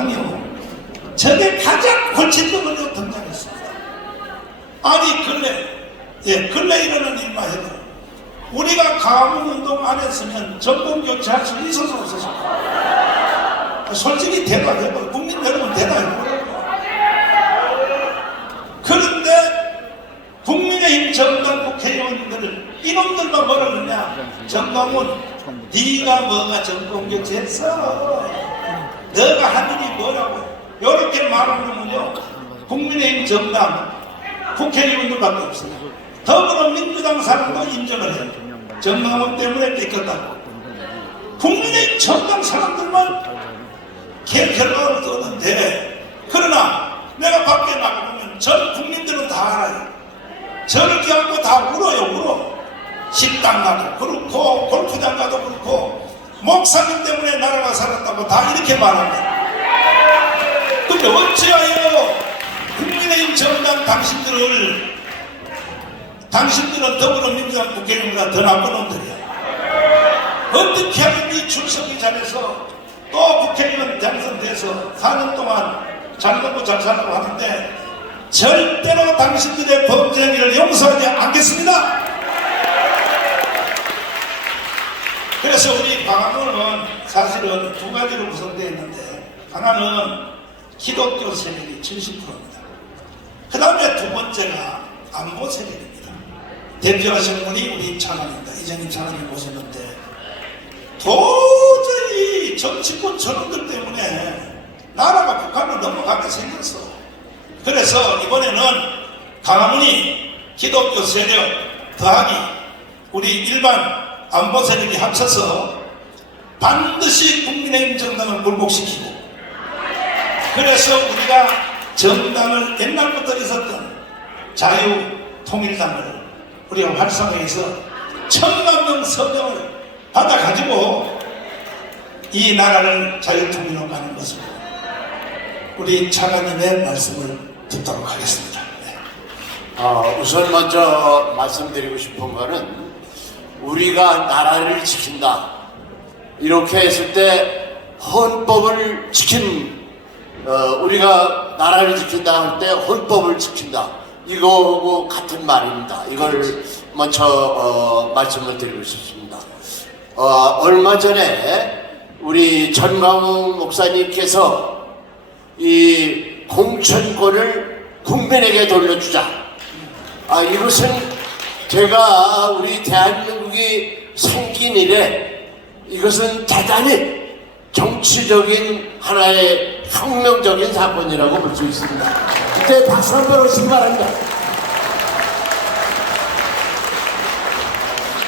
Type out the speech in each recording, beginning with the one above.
정당이요. 저게 가장 골칫덩어리로 등장했습니다. 아니 근래 일어난 일만 해도 우리가 가문운동 안 했으면 정권 교체할 수 있어서 없었을까? 솔직히 대답해봐. 국민 여러분 대답해보라고. 그런데 국민의힘 정당 국회의원들 이놈들만 뭐라 그러냐? 정강훈 네가 뭐가 정권 교체했어? 너가 한 일이 뭐라고? 이렇게 말하면요 국민의힘 정당 국회의원들밖에 없어요. 더불어민주당 사람도 인정을 해요. 정강훈 때문에 뺏겼다고. 국민의힘 정당 사람들만 결과를 얻었는데, 그러나 내가 밖에 나가보면 전 국민들은 다 알아요. 저를 껴안고 다 울어요. 울어. 식당 가도 그렇고 골프장 가도 그렇고 목사님 때문에 나라가 살았다고 다 이렇게 말합니다. 근데 어찌하여 국민의힘 정당 당신들은 더불어민주당 국회의원보다 더 나쁜 놈들이야. 어떻게 하면 이 출석이 잘해서 또 국회의원 당선돼서 4년 동안 잘 먹고 잘 살라고 하는데 절대로 당신들의 범죄 행위를 용서하지 않겠습니다. 그래서 우리 광화문은 사실은 두 가지로 구성되어 있는데, 하나는 기독교 세력이 70%입니다. 그 다음에 두 번째가 안보 세력입니다. 대표하시는 분이 우리 차관입니다. 이재님 차관님 오셨는데, 도저히 정치권 저놈들 때문에 나라가 북한으로 넘어가게 생겼어. 그래서 이번에는 광화문이 기독교 세력 더하기 우리 일반 안보 세력이 합쳐서 반드시 국민의힘 정당을 굴복시키고, 그래서 우리가 정당을 옛날부터 있었던 자유통일당을 우리가 활성화해서 10,000명 서명을 받아가지고 이 나라를 자유통일로 가는 것으로 우리 차관님의 말씀을 듣도록 하겠습니다. 네. 우선 먼저 말씀드리고 싶은 거는, 우리가 나라를 지킨다 이렇게 했을 때 헌법을 우리가 나라를 지킨다 할 때 헌법을 지킨다, 이거하고 같은 말입니다. 이걸 먼저 말씀을 드리고 싶습니다. 얼마 전에 우리 전광훈 목사님께서 이 공천권을 국민에게 돌려주자, 이것은 제가 우리 대한민국이 생긴 이래 이것은 대단히 정치적인 하나의 혁명적인 사건이라고 볼 수 있습니다. 그때 박수 한번 오시기 바랍니다.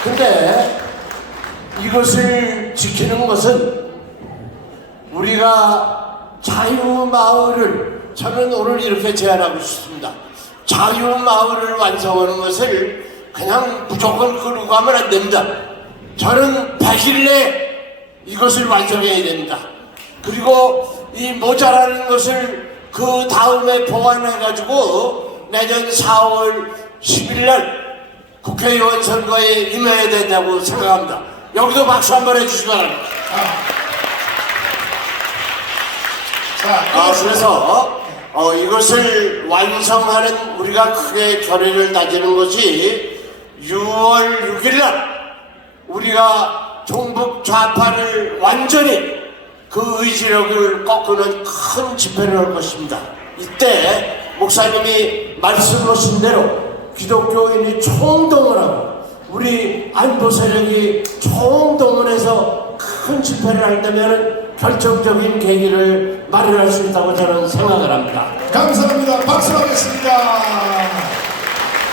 근데 이것을 지키는 것은 우리가 자유마을을, 저는 오늘 이렇게 제안하고 싶습니다. 자유마을을 완성하는 것을 그냥 무조건 끌고 가면 안 됩니다. 저는 100일 내에 이것을 완성해야 됩니다. 그리고 이 모자라는 것을 그 다음에 보완해가지고 내년 4월 10일 날 국회의원 선거에 임해야 된다고 생각합니다. 여기도 박수 한번 해주시기 바랍니다. 그래서 이것을 완성하는 우리가 크게 결의를 다지는 것이 6월 6일 날 우리가 종북 좌파를 완전히 그 의지력을 꺾는 큰 집회를 할 것입니다. 이때 목사님이 말씀하신 대로 기독교인이 총동을 하고 우리 안보 세력이 총동원해서 큰 집회를 한다면 결정적인 계기를 마련할 수 있다고 저는 생각을 합니다. 감사합니다. 박수 하겠습니다.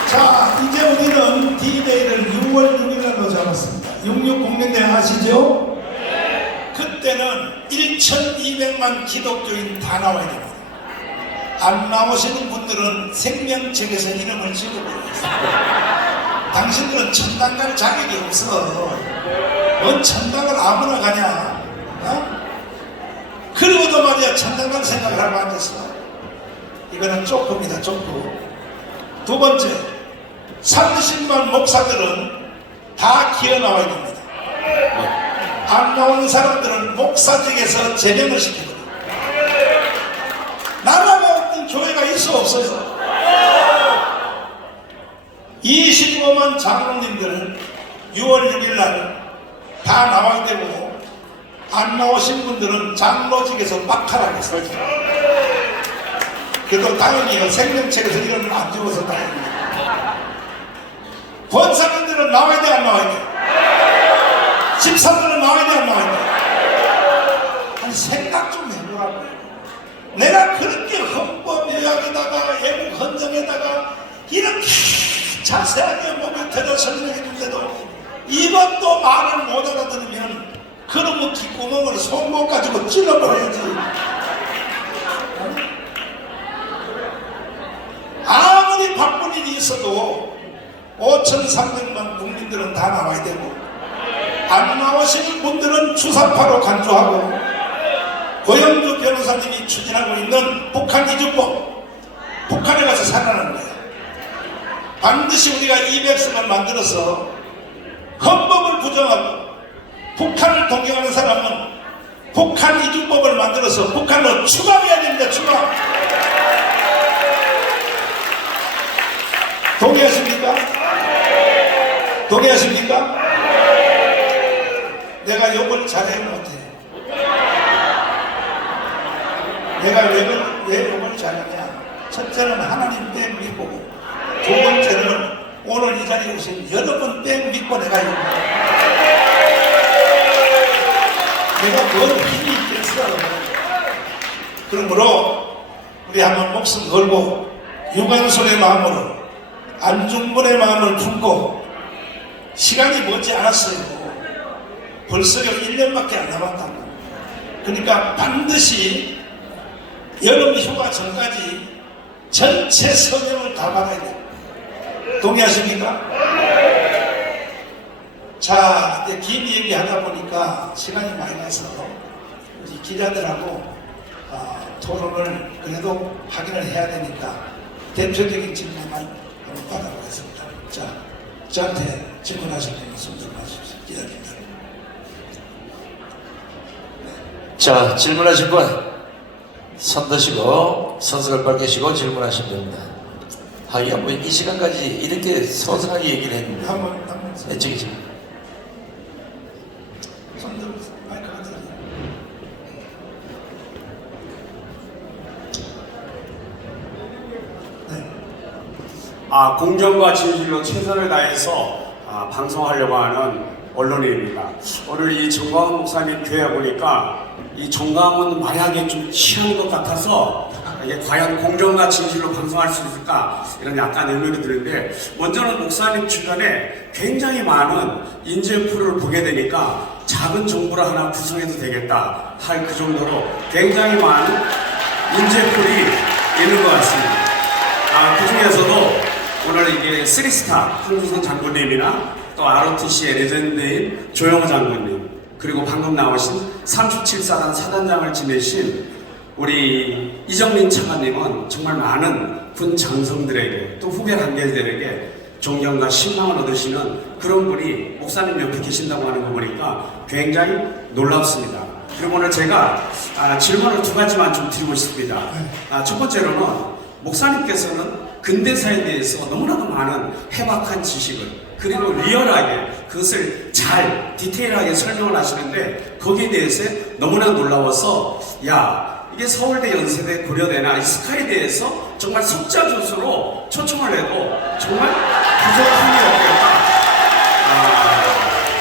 자, 이제 우리는 D-Day를 6월 6일 날로 잡았습니다. 66 국민대회 아시죠? 네. 그때는 1,200만 기독교인 다 나와야 됩니다. 안 나오시는 분들은 생명책에서 이름을 찍어버리겠습니다. 당신들은 천당 갈 자격이 없어. 뭔 천당을 아무나 가냐? 그러고도 말이야 천당 갈 생각을 하고 앉았어. 이거는 쪼꾸입니다. 쪼꾸. 두 번째, 30만 목사들은 다 기어 나와야 됩니다. 안 나오는 사람들은 목사직에서 제명을 시키거든요. 없어서 25만 장로님들은 6월 6일 날 다 나와야 되고 안 나오신 분들은 장로직에서 빡하라겠어요. 그래도 당연히 생명책에서 이런 안 죽어서 다행입니다. 권사님들은 나와야 돼 안 나와야 돼? 집사들은 나와야 돼 안 나와야 돼? 아니 생각 좀 해보라고요. 내가 그렇게 헌법 요약에다가 애국 헌정에다가 이렇게 자세하게 몸에 들어 설명해 준데도 이것도 말을 못 알아들으면 그러면 귓구멍을 손목 가지고 찔러버려야지. 아무리 바쁜 일이 있어도 5,300만 국민들은 다 나와야 되고 안 나오시는 분들은 주사파로 간주하고 고영주 변호사님이 추진하고 있는 북한 이주법, 북한에 가서 살아나는 거예요. 반드시 우리가 200석을 만들어서 헌법을 부정하고 북한을 동경하는 사람은 북한 이주법을 만들어서 북한으로 추방해야 됩니다. 추방. 동의하십니까? 동의하십니까? 내가 욕을 잘해 못해. 내가 왜 욕을 잘하냐? 첫째는 하나님 뺑 믿고, 두 번째는 오늘 이 자리에 오신 여러분 뺑 믿고 내가 욕을. 내가 뭔 힘이 있겠어. 그러므로 우리 한번 목숨 걸고 유관순의 마음으로 안중근의 마음을 품고 시간이 머지 않았어요. 벌써 1년밖에 안 남았다고. 그러니까 반드시 여름 휴가 전까지 전체 서명을 다 받아야 돼요. 동의하십니까? 자, 이제 긴 얘기 하다 보니까 시간이 많이 나서 우리 기자들하고 토론을 그래도 확인을 해야 되니까 대표적인 질문만 한번 받아보겠습니다. 자, 저한테 질문하실 분은 손 좀 하십시오. 기다립니다. 자, 질문하실 분 손 드시고 선수를 빨개시고 질문하시면 됩니다. 하기야 뭐 이 시간까지 이렇게 소소하게 얘기를 했는데 한번 저기 지금 손 들어보세요. 마이크 안 들어요. 네. 공정과 진실로 최선을 다해서 방송하려고 하는 언론인입니다. 오늘 이 정광훈 목사님 교회 보니까 이 정광훈 마약에 좀 취한 것 같아서 이게 과연 공정과 진실로 방송할 수 있을까 이런 약간 의문이 드는데, 먼저는 목사님 주변에 굉장히 많은 인재풀을 보게 되니까 작은 정부를 하나 구성해도 되겠다 할 그 정도로 굉장히 많은 인재풀이 있는 것 같습니다. 그 중에서도 오늘 이게 3스타 황주선 장군님이나 또 ROTC의 레전드인 조영호 장군님, 그리고 방금 나오신 37사단 사단장을 지내신 우리 이정민 차관님은 정말 많은 군 장성들에게 또 후배 관계자들에게 존경과 신망을 얻으시는 그런 분이 목사님 옆에 계신다고 하는 거 보니까 굉장히 놀랍습니다. 그리고 오늘 제가 질문을 두 가지만 좀 드리고 싶습니다. 첫 번째로는 목사님께서는 근대사에 대해서 너무나도 많은 해박한 지식을 그리고 리얼하게 그것을 잘 디테일하게 설명을 하시는데, 거기에 대해서 너무나 놀라워서 이게 서울대, 연세대, 고려대나 이 스카이에 대해서 정말 석자조수로 초청을 해도 정말 부족함이 없겠다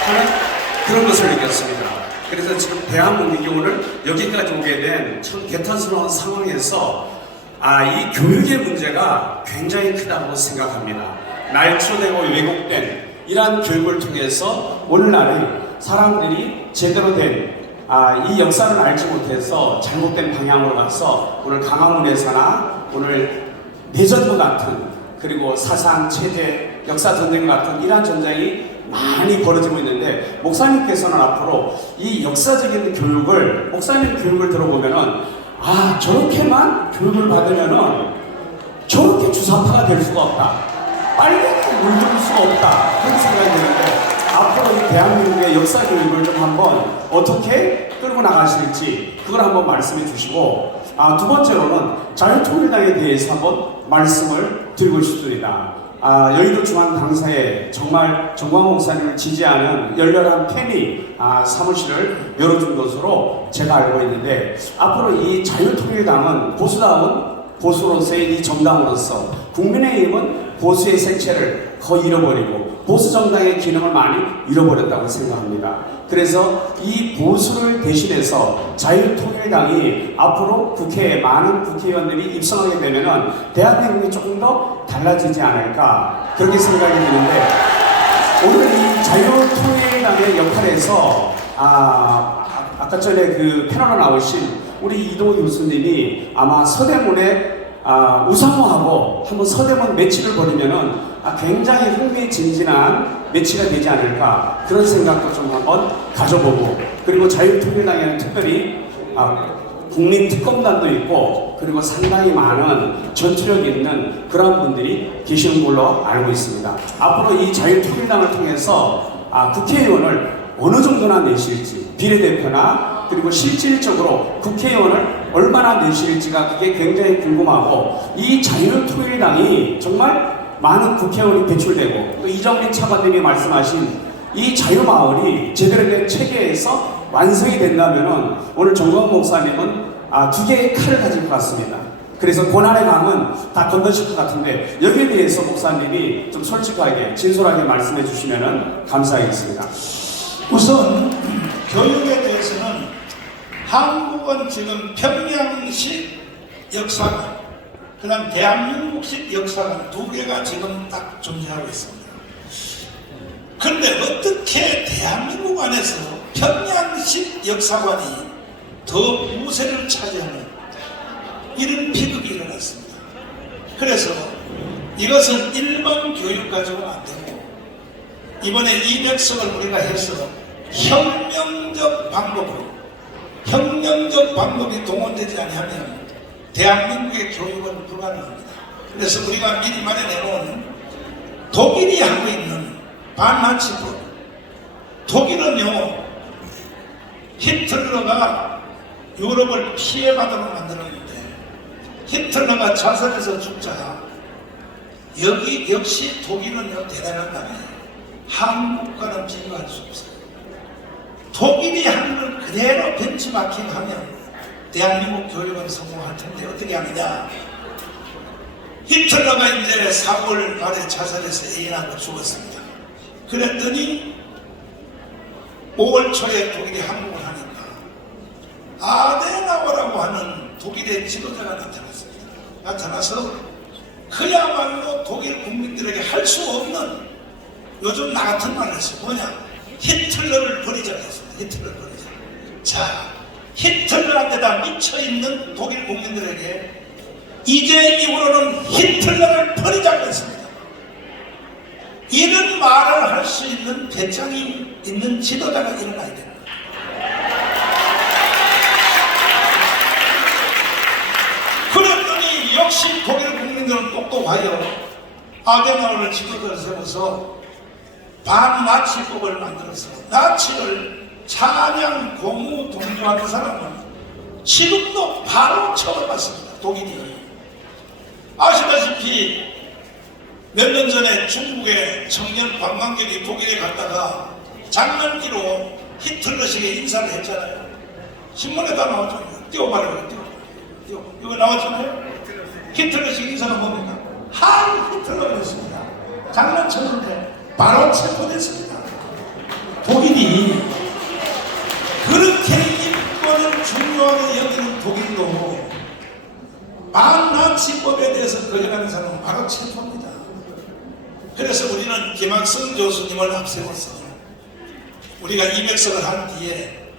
하는 그런 것을 느꼈습니다. 그래서 지금 대한민국이 오늘 여기까지 오게 된 참 개탄스러운 상황에서 이 교육의 문제가 굉장히 크다고 생각합니다. 날조되고 왜곡된 이러한 교육을 통해서 오늘날에 사람들이 제대로 된 이 역사를 알지 못해서 잘못된 방향으로 가서 오늘 강화문에서나 오늘 내전과 같은, 그리고 사상, 체제, 역사 전쟁 같은 이러한 전쟁이 많이 벌어지고 있는데, 목사님께서는 앞으로 이 역사적인 교육을, 목사님 교육을 들어보면은 저렇게만 교육을 받으면은 저렇게 주사파가 될 수가 없다, 빨갛게 물들 수가 없다, 그런 생각이 드는데, 앞으로 이 대한민국의 역사 교육을 좀 한번 어떻게 끌고 나가실지 그걸 한번 말씀해 주시고, 두 번째로는 자유통일당에 대해서 한번 말씀을 드리고 싶습니다. 여의도 중앙당사에 정말 정광훈 목사님을 지지하는 열렬한 팬이 사무실을 열어준 것으로 제가 알고 있는데, 앞으로 이 자유통일당은 보수당은 보수로서의 이 정당으로서, 국민의힘은 보수의 색채를 거의 잃어버리고 보수 정당의 기능을 많이 잃어버렸다고 생각합니다. 그래서 이 보수를 대신해서 자유통일당이 앞으로 국회에 많은 국회의원들이 입성하게 되면은 대한민국이 조금 더 달라지지 않을까, 그렇게 생각이 드는데, 오늘 이 자유통일당의 역할에서 아까 전에 그 패널에 나오신 우리 이동호 교수님이 아마 서대문에 우상호하고 한번 서대문 매치를 벌이면은 굉장히 흥미진진한 매치가 되지 않을까, 그런 생각도 좀 한번 가져보고, 그리고 자유통일당에는 특별히 국민특검단도 있고, 그리고 상당히 많은 전투력 있는 그런 분들이 계시는 걸로 알고 있습니다. 앞으로 이 자유통일당을 통해서 국회의원을 어느 정도나 내실지, 비례대표나 그리고 실질적으로 국회의원을 얼마나 내실지가 그게 굉장히 궁금하고, 이 자유통일당이 정말 많은 국회의원이 배출되고, 또 이정민 차관님이 말씀하신 이 자유마을이 제대로 된 체계에서 완성이 된다면은 오늘 정광훈 목사님은 두 개의 칼을 가질 것 같습니다. 그래서 고난의 강은 다 건너실 것 같은데, 여기에 대해서 목사님이 좀 솔직하게 진솔하게 말씀해 주시면 감사하겠습니다. 우선 교육에 대해서는 한국은 지금 평양식 역사관, 그다음 대한민국식 역사관 두 개가 지금 딱 존재하고 있습니다. 그런데 어떻게 대한민국 안에서 평양식 역사관이 더 우세를 차지하는 이런 비극이 일어났습니다. 그래서 이것은 일반 교육 가지고는 안 되고, 이번에 200석을 우리가 해서 혁명적 방법이 동원되지 않으면 대한민국의 교육은 불가능합니다. 그래서 우리가 미리 마련해놓은 독일이 하고 있는 반나치법, 독일은요 히틀러가 유럽을 피해가도록 만들었는데, 히틀러가 자살해서 죽자 여기 역시 독일은요 대단한 나라예요. 한국과는 비교할 수 없어요. 독일이 하는 걸 그대로 벤치마킹하면 대한민국 교육은 성공할 텐데 어떻게 하느냐? 히틀러가 이제 4월 말에 자살해서 애인하고 죽었습니다. 그랬더니 5월 초에 독일이 항복을 하니까 아데나워라고 하는 독일의 지도자가 나타났습니다. 나타나서 그야말로 독일 국민들에게 할 수 없는, 요즘 나 같은 말을 했어요. 뭐냐? 히틀러를 버리자고 했습니다. 히틀러를 버리자. 자, 히틀러한테다 미쳐있는 독일 국민들에게 이제 이후로는 히틀러를 버리자고 했습니다. 이런 말을 할 수 있는 배짱이 있는 지도자가 일어나야 됩니다. 그랬더니 역시 독일 국민들은 똑똑하여 아데나워를 지도자로 세워서 반나치법을 만들어서 나치를 찬양, 공무, 동조하는 사람은 지금도 바로 처벌받습니다. 독일이. 아시다시피 몇 년 전에 중국의 청년 관광객이 독일에 갔다가 장난기로 히틀러식의 인사를 했잖아요. 신문에 다 나왔잖아요. 띄워봐요. 이거 나왔잖아요. 히틀러식 인사가 뭡니까? 하이 히틀러를 했습니다. 장난쳤는데 바로 체포됐습니다. 독일이 그렇게 인권을 중요하게 여기는 독일도 반나치법에 대해서 거역하는 사람은 바로 체포입니다. 그래서 우리는 김학성 교수님을 앞세워서 우리가 200석을 한 뒤에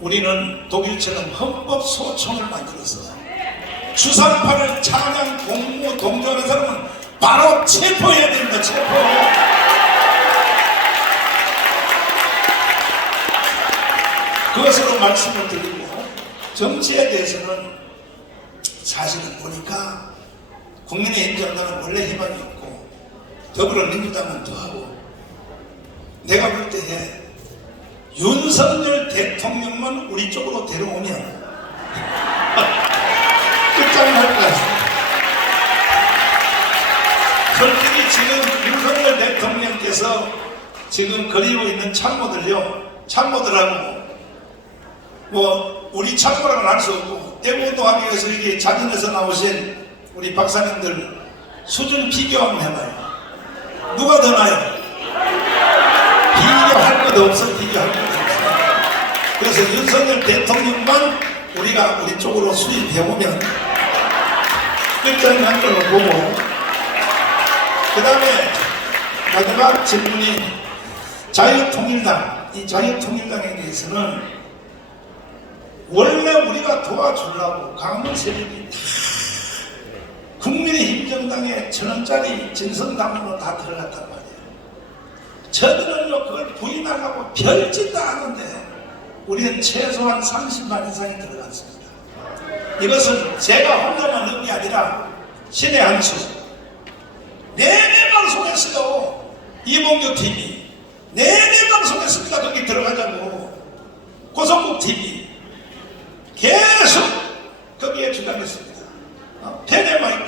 우리는 독일처럼 헌법 소총을 만들어서 주상파를 찬양, 공무, 동조하는 사람은 바로 체포해야 됩니다. 체포. 그것으로 말씀을 드리고, 정치에 대해서는 사실은 보니까 국민의힘 정당은 원래 희망이 없고 더불어민주당은 더하고, 내가 볼 때에 윤석열 대통령만 우리 쪽으로 데려오면 대해서 지금 그리고 있는 참모들요, 참모들하고 뭐 우리 참모랑은 할 수 없고 애국운동하기 위해서 이게 자진해서 나오신 우리 박사님들 수준 비교 한번 해봐요. 누가 더 나아요? 비교할 것도 없어. 비교할 것도 없어. 그래서 윤석열 대통령만 우리가 우리 쪽으로 수입해오면 끝장난 걸로 보고, 그 다음에 마지막 질문이 자유통일당. 이 자유통일당에 대해서는 원래 우리가 도와주려고 강원 세력이 다 국민의힘 정당에 1,000원짜리 진성당으로 다 들어갔단 말이에요. 저들은요 그걸 부인하려고 별짓 다 하는데 우리는 최소한 30만 이상이 들어갔습니다. 이것은 제가 혼자만 넣은 게 아니라 신의 한 수. 내내 방송했어요. 이봉규 TV. 내내 방송했습니다. 거기 들어가자고. 고성국 TV. 계속 거기에 주장했습니다. 테레마이크.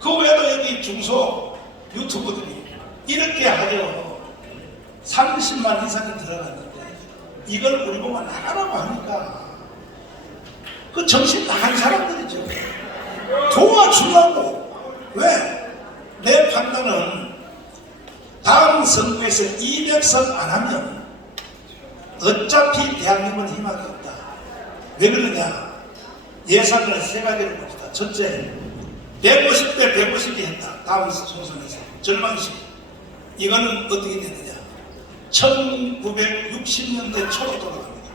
그 외에도 여기 중소 유튜브들이 이렇게 하려 30만 이상이 들어갔는데 이걸 우리 보고 나가라고 하니까 그 정신 나간 사람들이죠. 도와주려고. 왜? 내 판단은 다음 선거에서 200석 안 하면 어차피 대한민국은 희망이 없다. 왜 그러냐? 예산을 세 가지로 봅시다. 첫째, 150대 150이 했다. 다음 총선에서 절망식. 이거는 어떻게 되느냐? 1960년대 초로 돌아갑니다.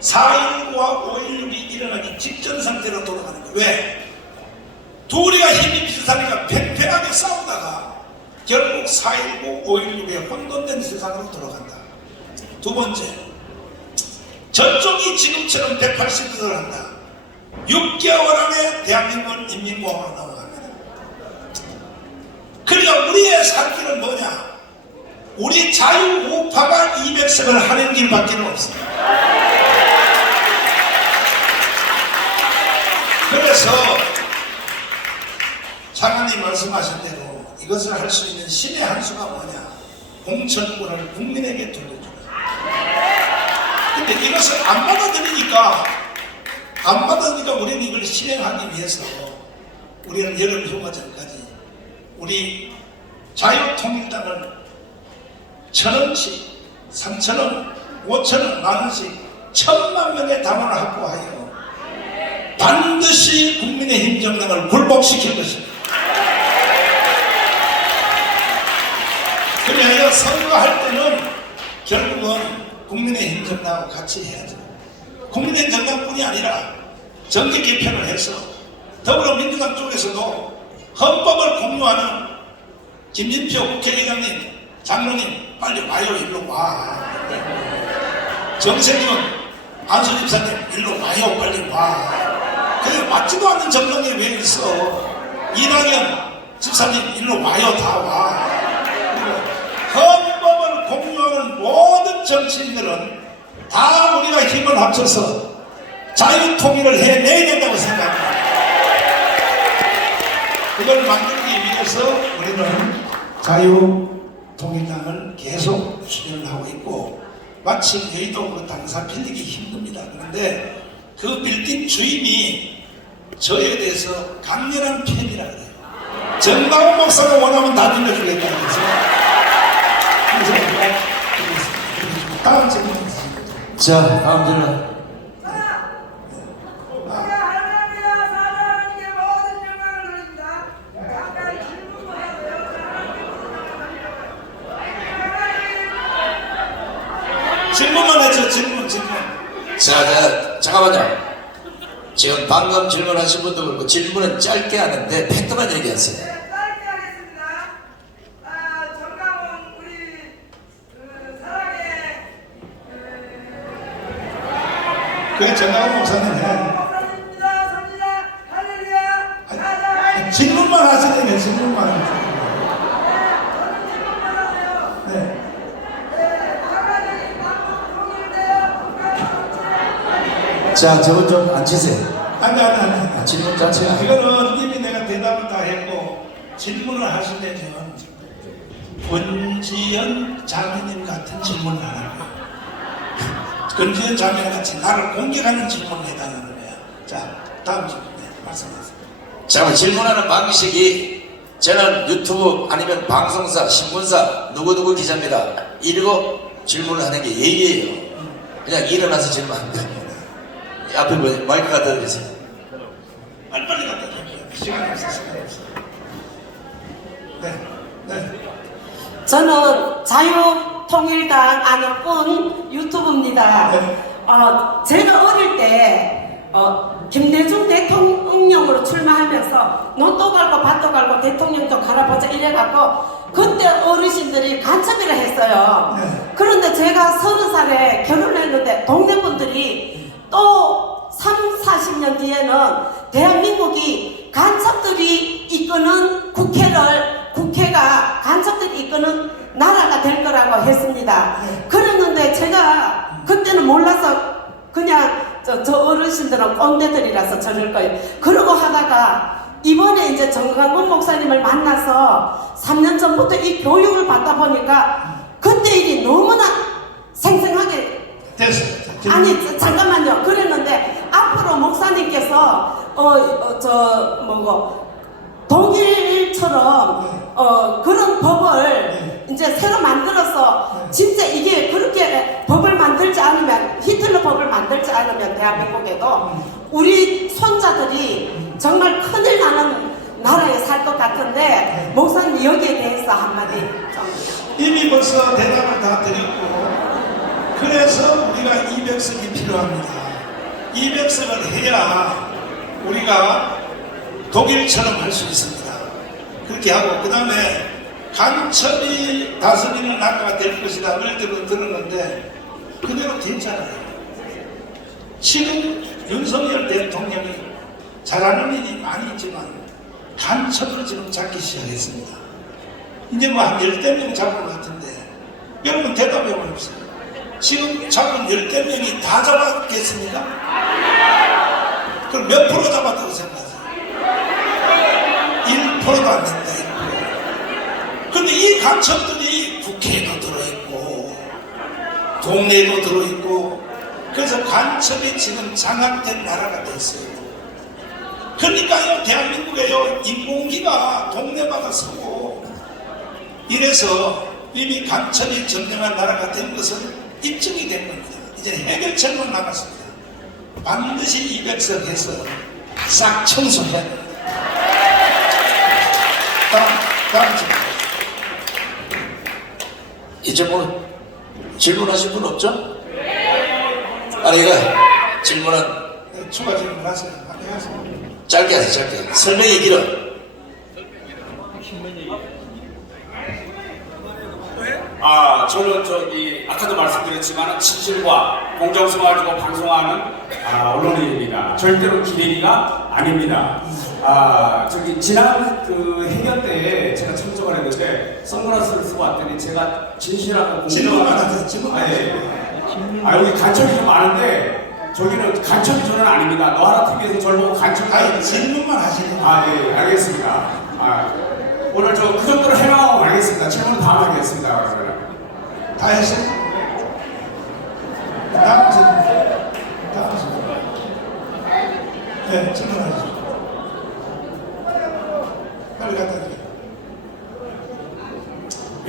4.19와 5.16이 일어나기 직전 상태로 돌아가는 거예요. 왜? 둘이가 힘이 비슷하니까 팽팽하게 싸우다가 결국 4.19, 5.16의 혼돈된 세상으로 돌아간다. 두 번째, 저쪽이 지금처럼 180도를 한다. 6개월 안에 대한민국은 인민공화국으로 넘어갑니다. 그러니까 우리의 살 길은 뭐냐? 우리 자유우파가 200석을 하는 길밖에 없습니다. 그래서 장관님 말씀하신 대로 이것을 할 수 있는 신의 한 수가 뭐냐? 공천권을 국민에게 돌려주는. 근데 이것을 안 받아들이니까 우리는 이걸 실행하기 위해서 우리는 여름 휴가 전까지 우리 자유통일당을 1,000원씩, 3,000원, 5,000원, 만원씩 1,000만 명의 당원을 확보하여 반드시 국민의힘 정당을 굴복시킬 것입니다. 그래야 선거할 때는 결국은 국민의힘 정당하고 같이 해야죠. 국민의힘 정당뿐이 아니라 정계 개편을 해서 더불어민주당 쪽에서도 헌법을 공유하는 김진표 국회의장님, 장로님 빨리 와요. 일로 와. 정세균 안수집사님 일로 와요. 빨리 와. 그래 맞지도 않는 정당이 왜 있어. 이낙연 집사님 일로 와요. 다 와. 헌법을 공유하는 모든 정치인들은 다 우리가 힘을 합쳐서 자유통일을 해내야 된다고 생각합니다. 그걸 만들기 위해서 우리는 자유통일당을 계속 추진을 하고 있고, 마침 여의도 당사 빌리기 힘듭니다. 그런데 그 빌딩 주인이 저에 대해서 강렬한 팬이라 그래요. 정다운 목사가 원하면 다 빌려주겠다는 거죠. 다음 질문. 자, 다음 질문. 질문만 해줘. 질문. 자, 잠깐만요. 지금 방금 질문하신 분도 그렇고 질문은 짧게 하는데 팩트만 얘기하세요. 네, 짧게 하겠습니다. 정강훈 우리 사랑의 그게 정강훈 목사님 해. 목사님입니다. 선지자 할렐루야. 가자. 질문만 하시네요. 질문만. 저는 질문만 하세요. 네. 하나님 남북 통일돼요. 자, 저건 좀 앉히세요. 아니. 질문 자체가. 이거는 이미 내가 대답을 다 했고, 질문을 하시려면 권지연 자매님 같은 질문을 안 하고 권지연 자매 같이 나를 공격하는 질문을 해달라는 거야. 자, 다음 질문 말씀하세요. 자, 질문하는 방식이 저는 유튜브 아니면 방송사, 신문사 누구누구 기자입니다. 이러고 질문을 하는 게 예의예요. 그냥 일어나서 질문 안 됩니다. 앞에 마이크 갖다 드리세요. 빨리 갖다 줘요. 시간이 없어, 시간이 없어. 네, 네. 저는 자유통일당 안혁군 유튜브입니다. 제가 어릴 때 김대중 대통령으로 출마하면서 논도 갈고 밭도 갈고 대통령도 갈아보자 이래갖고 그때 어르신들이 간첩이라 했어요. 네. 그런데 제가 30살에 결혼을 했는데 동네 분들이 또 40년 뒤에는 대한민국이 간첩들이 이끄는 국회가 간첩들이 이끄는 나라가 될 거라고 했습니다. 그랬는데 제가 그때는 몰라서 그냥 저 어르신들은 꼰대들이라서 저럴 거예요. 그러고 하다가 이번에 이제 정강훈 목사님을 만나서 3년 전부터 이 교육을 받다 보니까 그때 일이 너무나 생생하게 됐어요. 아니 잠깐만요. 그랬는데 앞으로 목사님께서 독일처럼 그런 법을 이제 새로 만들어서 진짜 이게 그렇게 법을 만들지 않으면 히틀러 법을 만들지 않으면 대한민국에도 우리 손자들이 정말 큰일 나는 나라에 살 것 같은데 목사님 여기에 대해서 한마디 좀. 이미 벌써 대답을 다 드렸고 그래서 우리가 200석이 필요합니다. 200석을 해야 우리가 독일처럼 할 수 있습니다. 그렇게 하고 그 다음에 간첩이 다스리는 나라가 될 것이다. 그럴 때도 들었는데 그대로 됐잖아요. 지금 윤석열 대통령이 잘하는 일이 많이 있지만 간첩을 지금 잡기 시작했습니다. 이제 뭐 한 10대 명 잡은 것 같은데 여러분 대답해 보십시오. 지금 잡은 10대 명이 다 잡았겠습니까? 그럼 몇 프로 잡았다고 생각하세요? 1%도 안 된다. 1%. 근데 이 간첩들이 국회에도 들어있고 동네에도 들어있고 그래서 간첩이 지금 장악된 나라가 됐어요. 그러니까요 대한민국에요 인공기가 동네마다 서고 이래서 이미 간첩이 점령한 나라가 된 것은 입증이 된 겁니다. 이제 해결책만 남았습니다. 반드시 200석 해서 싹 청소해야 됩니다. 다음 질문. 이제 뭐 질문하실 분 없죠? 아니 이거 질문은 네, 추가 질문하세요. 하세요. 짧게 하세요. 짧게. 설명이 길어. 저는 아까도 말씀드렸지만 진실과 공정성을 가지고 방송하는 언론인입니다. 절대로 기레기가 아닙니다. 지난 해견 때에 제가 참석을 했는데 선글라스를 쓰고 왔더니 제가 진실하고 질문만 공정한 하세요. 질문만 여기 간첩이 좀 많은데 저기는 간첩이 저는 아닙니다. 너하라 TV에서 저를 보고 간첩이 아니 질문만 하시는 예, 알겠습니다. 오늘 그 정도로 해명하고 알겠습니다. 질문 다음 하겠습니다. 그러면. 다 했어요? 다음 질문. 네, 질문하시죠. 빨리 갖다 드려요.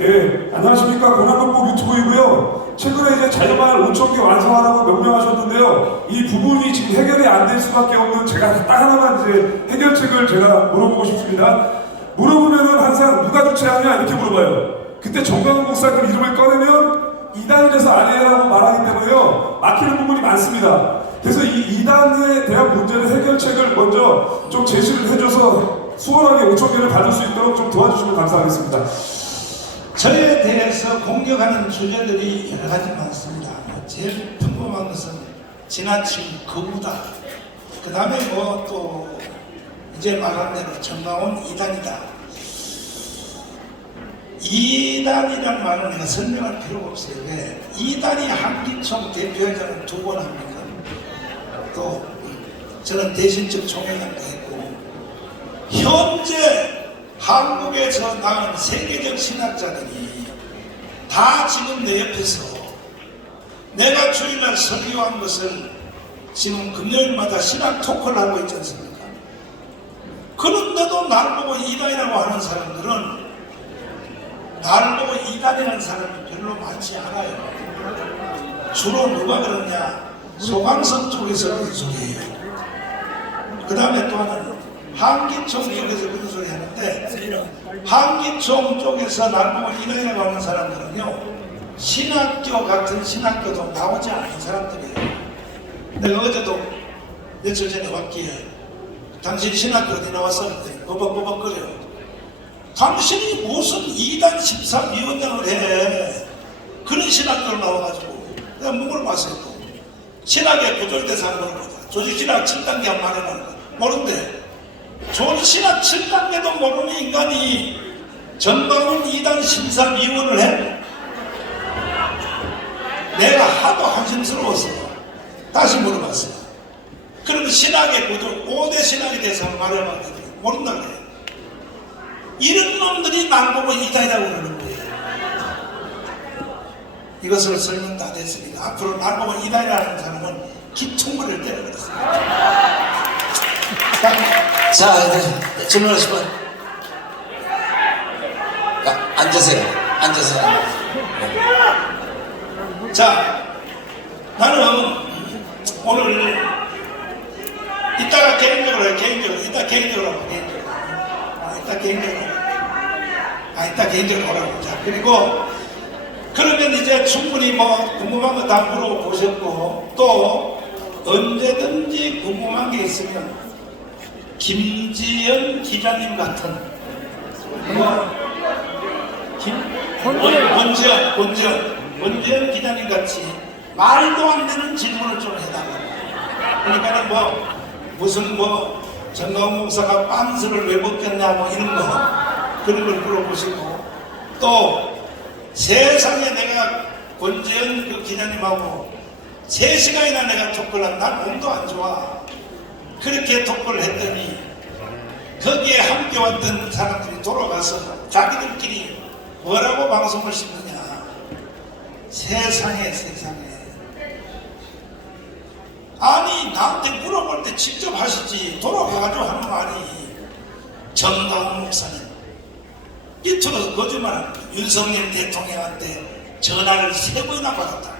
예, 안녕하십니까. 고난극복 유튜브이고요. 최근에 이제 자유마을 5,000개 완성하라고 명령하셨는데요. 이 부분이 지금 해결이 안 될 수밖에 없는 제가 딱 하나만 이제 해결책을 제가 물어보고 싶습니다. 물어보면은 항상 누가 주최하냐 이렇게 물어봐요. 그때 정강훈 목사님 이름을 꺼내면 이단에서 아니라고 말하기 때문에요. 막히는 부분이 많습니다. 그래서 이 이단에 대한 문제는 해결책을 먼저 좀 제시를 해줘서 수월하게 5,000개를 받을 수 있도록 좀 도와주시면 감사하겠습니다. 저에 대해서 공격하는 주제들이 여러 가지 많습니다. 제일 평범한 것은 지나친 거부다. 그 다음에 또 이제 말한 대로 정강훈 이단이다. 이단이란 말은 내가 설명할 필요가 없어요. 왜? 이단이 한기총 대표회장을 2번 합니까? 또 저는 대신적 총회장도 했고 현재 한국에서 나온 세계적 신학자들이 다 지금 내 옆에서 내가 주일날 설교한 것을 지금 금요일마다 신학 토크를 하고 있지 않습니까? 그런데도 날 보고 이단이라고 하는 사람들은 날 보고 이단이라는 사람이 별로 많지 않아요. 주로 누가 그러냐? 소강성 쪽에서 그런 소리예요. 그 다음에 또 하나는 한기총 쪽에서 그런 소리 하는데, 한기총 쪽에서 날 보고 이단이라고 하는 사람들은요, 신학교 같은 신학교도 나오지 않는 사람들이에요. 내가 어제도 며칠 전에 왔기에 당신 신학교 어디 나왔어? 버벅버벅거려. 당신이 무슨 2단 13위원장을 해? 그런 신학교를 나와가지고 내가 물어봤어요. 신학의 구조대상 물어보자. 조직신학 7단계 말해보는 거 모른대. 조직신학 7단계도 모르는 인간이 전방문 2단 심사위원을 해? 내가 하도 한심스러워서 다시 물어봤어요. 그러면 신학의 구조 5대 신학에 대해서 말해봤더니 모른다 그래요. 이런 놈들이 날 보고 이단이라고 그러는 거예요. 이것을 설명 다 됐으니까 앞으로 날 보고 이단이라는 사람은 기총물을 때려 그랬습니다. 자, 이제 질문하실 분. 앉으세요. 앉으세요. 네. 자, 나는 오늘 이따가 개인적으로 해요. 개인적으로. 이따 개인적으로 하고 개인적으로. 이따 개인적으로. 이따 개인적으로 하라고. 자, 그리고 그러면 이제 충분히 뭐 궁금한 거 다 물어보셨고, 또 언제든지 궁금한 게 있으면 김지연 기자님 같은 권지연 기자님 같이 말도 안 되는 질문을 좀 해달라고. 그러니까는 뭐 무슨 뭐 정가훈 목사가 빤스를 왜 벗겼냐 뭐 이런 거 그런 걸 물어보시고, 또 세상에 내가 권지연 그 기자님하고 3시간이나 내가 토크를 한, 난 몸도 안 좋아. 그렇게 토크를 했더니 거기에 함께 왔던 사람들이 돌아가서 자기들끼리 뭐라고 방송을 씹느냐. 세상에. 아니 나한테 물어볼 때 직접 하시지 돌아가가지고 하는 말이 정가훈 목사님 밑으로 거짓말합니다. 윤석열 대통령한테 전화를 3번이나 받았다.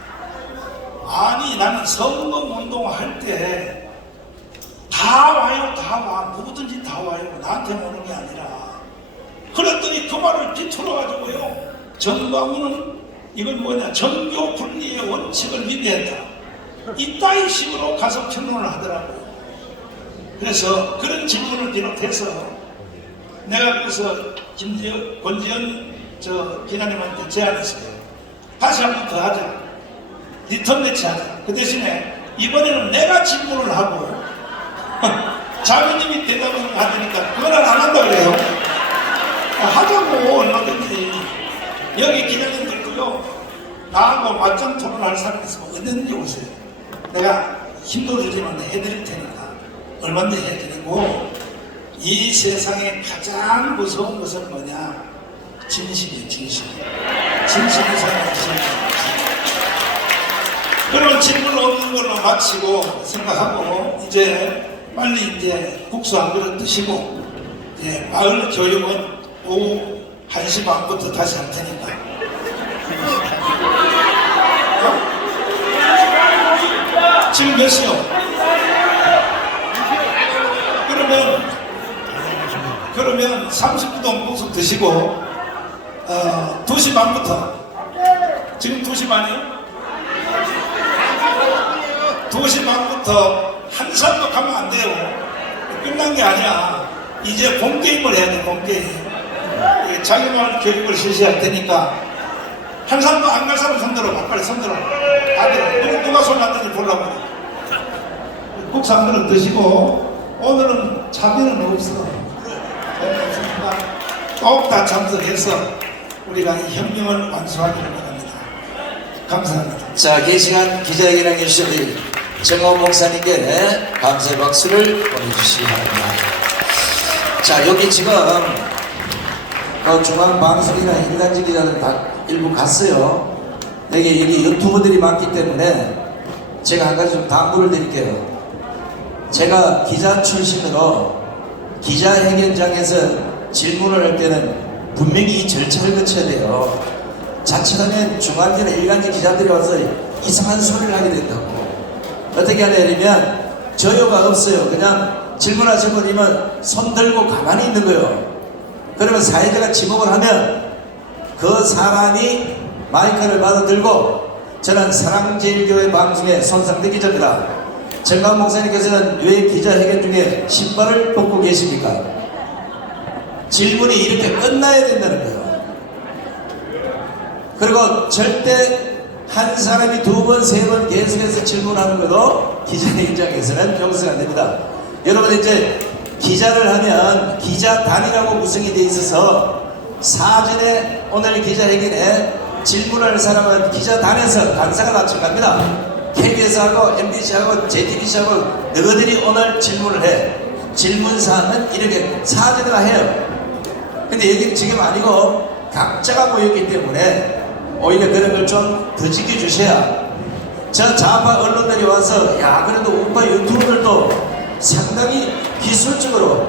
아니 나는 선거운동 할 때 다 와요. 다 와. 누구든지 다 와요. 나한테는 오는 게 아니라. 그랬더니 그 말을 뒤틀어가지고요. 정가훈은 이건 뭐냐, 정교 분리의 원칙을 위배했다. 이따위 식으로 가서 평론을 하더라고요. 그래서 그런 질문을 비롯해서 내가 그래서 권지연 기자님한테 제안했어요. 다시 한 번 더 하자. 리턴 매치 하자. 그 대신에 이번에는 내가 질문을 하고 자매님이 대답을 하니까 그걸 안 한다 그래요. 하자고. 얼마든지 여기 기자님들도요, 나하고 맞짱 토론할 사람 있으면 언제든지 오세요. 내가 힘도 주지만 해드릴 테니까 얼마든지 해드리고, 이 세상에 가장 무서운 것은 뭐냐? 진실이에요. 진실이 사는 진실. 그러면 질문 없는 걸로 마치고 생각하고, 이제 빨리 이제 국수 한 그릇 드시고, 이제 마을 교육은 오후 1시 반부터 다시 할 테니까. 지금 몇 시요? 그러면 30분 동안 국수 드시고 2시 반부터, 지금 2시 반이요? 2시 반부터 한 사람도 가면 안 돼요. 끝난 게 아니야. 이제 본게임을 해야 돼. 본게임. 자기마을 교육을 실시할 테니까 한 사람도 안 갈 사람 손들어봐. 빨리 손들어. 다들 누가 손 안 드는지 보려고. 국수 한 그릇 드시고, 오늘은 자비는 없어. 꼭 다 참석해서 우리가 이 혁명을 완수하기를 바랍니다. 감사합니다. 자, 긴 시간 기자회견을 해주신 우리 정가훈 목사님께 감사의 박수를 보내주시기 바랍니다. 자, 여기 지금 중앙방송이나 일간지 기자들 다 일부 갔어요. 여기 유튜버들이 많기 때문에 제가 한 가지 좀 당부를 드릴게요. 제가 기자 출신으로 기자회견장에서 질문을 할 때는 분명히 이 절차를 거쳐야 돼요. 자칫하면 중앙지나 일간지 기자들이 와서 이상한 소리를 하게 된다고. 어떻게 하냐면 저요가 없어요. 그냥 질문하신 분이면 손 들고 가만히 있는 거예요. 그러면 사회자가 지목을 하면 그 사람이 마이크를 받아들고 저는 사랑제일교회 방송에 손상대 기자입니다. 정강 목사님께서는 왜 기자회견 중에 신발을 벗고 계십니까? 질문이 이렇게 끝나야 된다는 거예요. 그리고 절대 한 사람이 두 번, 세 번 계속해서 질문하는 것도 기자의 입장에서는 용서가 안 됩니다. 여러분 이제 기자를 하면 기자단이라고 구성이 되어 있어서 사전에 오늘 기자회견에 질문할 사람은 기자단에서 간사가 나청갑니다. KBS하고 MBC하고 JTBC하고 너희들이 오늘 질문을 해. 질문사항은 이렇게 사전에 해요. 근데 여기는 지금 아니고 각자가 모였기 때문에 오히려 그런 걸 좀 더 지켜주셔야 저 좌파 언론들이 와서 야 그래도 우파 유튜버들도 상당히 기술적으로